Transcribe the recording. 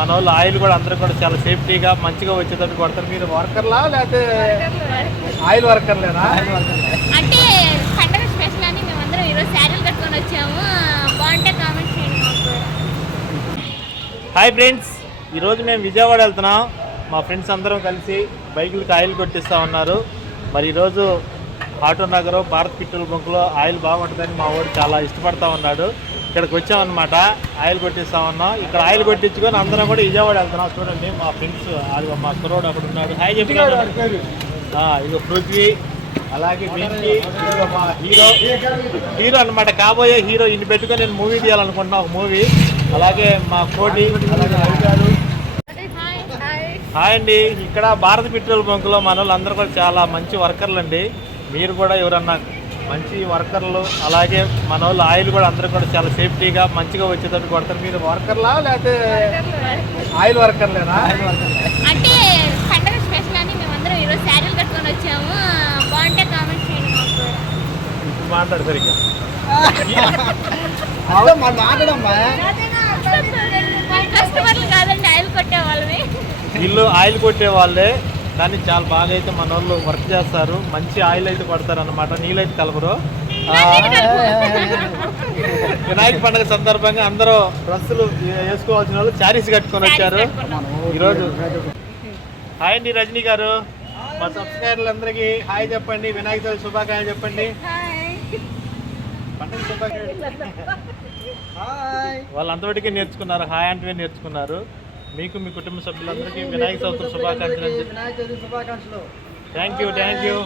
మన వాళ్ళు ఆయిల్ కూడా అందరూ కూడా చాలా సేఫ్టీగా మంచిగా వచ్చేటట్టు కొడతారు. మీరు వర్కర్లా లేకపోతే ఆయిల్ వర్కర్లేనా? అంటే పండగ స్పెషల్ అని మేమందరం ఈరోజు శారీలు కట్టుకొని వచ్చాము. బాగుంటే కామెంట్ చేయండి మాకు. హాయ్ ఫ్రెండ్స్, ఈరోజు మేము విజయవాడ వెళ్తున్నాం. మా ఫ్రెండ్స్ అందరం కలిసి బైకులకి ఆయిల్ కొట్టిస్తూ ఉన్నారు. మరి ఈరోజు ఆటో నగర్ భారత్ పెట్రోల్ బంక్లో ఆయిల్ బాగుంటుందని మా వాడు చాలా ఇష్టపడతా ఉన్నాడు. ఇక్కడికి వచ్చామన్నమాట, ఆయిల్ కొట్టిస్తా ఉన్నాం. ఇక్కడ ఆయిల్ కొట్టించుకొని అందరం కూడా విజయవాడ వెళ్తున్నాం. చూడండి మా ఫ్రెండ్స్, మా కుర్రోడు అక్కడ ఉన్నాడు. హాయ్ చెప్తున్నాడు. ఇక పృథ్వీ, అలాగే వెంకీ, ఇదిగో మా హీరో అనమాట, కాబోయే హీరో. ఇన్ని పెట్టుకొని నేను మూవీ తీయాలనుకుంటున్నా, ఒక మూవీ. అలాగే మా కోటి, అలాగే రవిగారు. హాయ్ అండి. ఇక్కడ భారత్ పెట్రోల్ బంకులో మన వాళ్ళందరూ కూడా చాలా మంచి వర్కర్లు అండి. మీరు కూడా ఎవరన్నా మంచి వర్కర్లు, అలాగే మన వాళ్ళు ఆయిల్ కూడా అందరూ కూడా చాలా సేఫ్టీగా మంచిగా వచ్చేటట్టు కొడతారు. మీరు వర్కర్లా లేకపోతే ఆయిల్ వర్కర్లేనా? అంటే పండగ స్పెషల్ అని మేమందరం ఈరోజు శారీలు కట్టుకొని వచ్చాము. బాగుంటే కామెంట్ చేయండి మాకు. ఇప్పుడు మాట్లాడు సరిగ్గా. కస్టమర్లు కాదండి, ఆయిల్ కొట్టే వాళ్ళని. వీళ్ళు ఆయిల్ కొట్టే వాళ్ళే, కానీ చాలా బాగా అయితే మన వాళ్ళు వర్క్ చేస్తారు. మంచి ఆయిల్ అయితే కొడతారు అనమాట. నీళ్ళైతే కలపరు. వినాయక పండుగ సందర్భంగా అందరూ డ్రెస్సులు వేసుకోవాల్సిన వాళ్ళు శారీస్ కట్టుకొని వచ్చారు ఈరోజు. హాయ్ అండి రజనీ గారు, మా సబ్స్క్రైబర్లందరికీ హాయ్ చెప్పండి. వినాయక చవితి శుభాకాంక్షలు చెప్పండి. పండుగ శుభాకాంక్షలు. వాళ్ళంతటికీ నేర్చుకున్నారు, హాయ్ అంటే నేర్చుకున్నారు. మీకు మీ కుటుంబ సభ్యులందరికీ వినాయక చవితి శుభాకాంక్షలు. Thank you.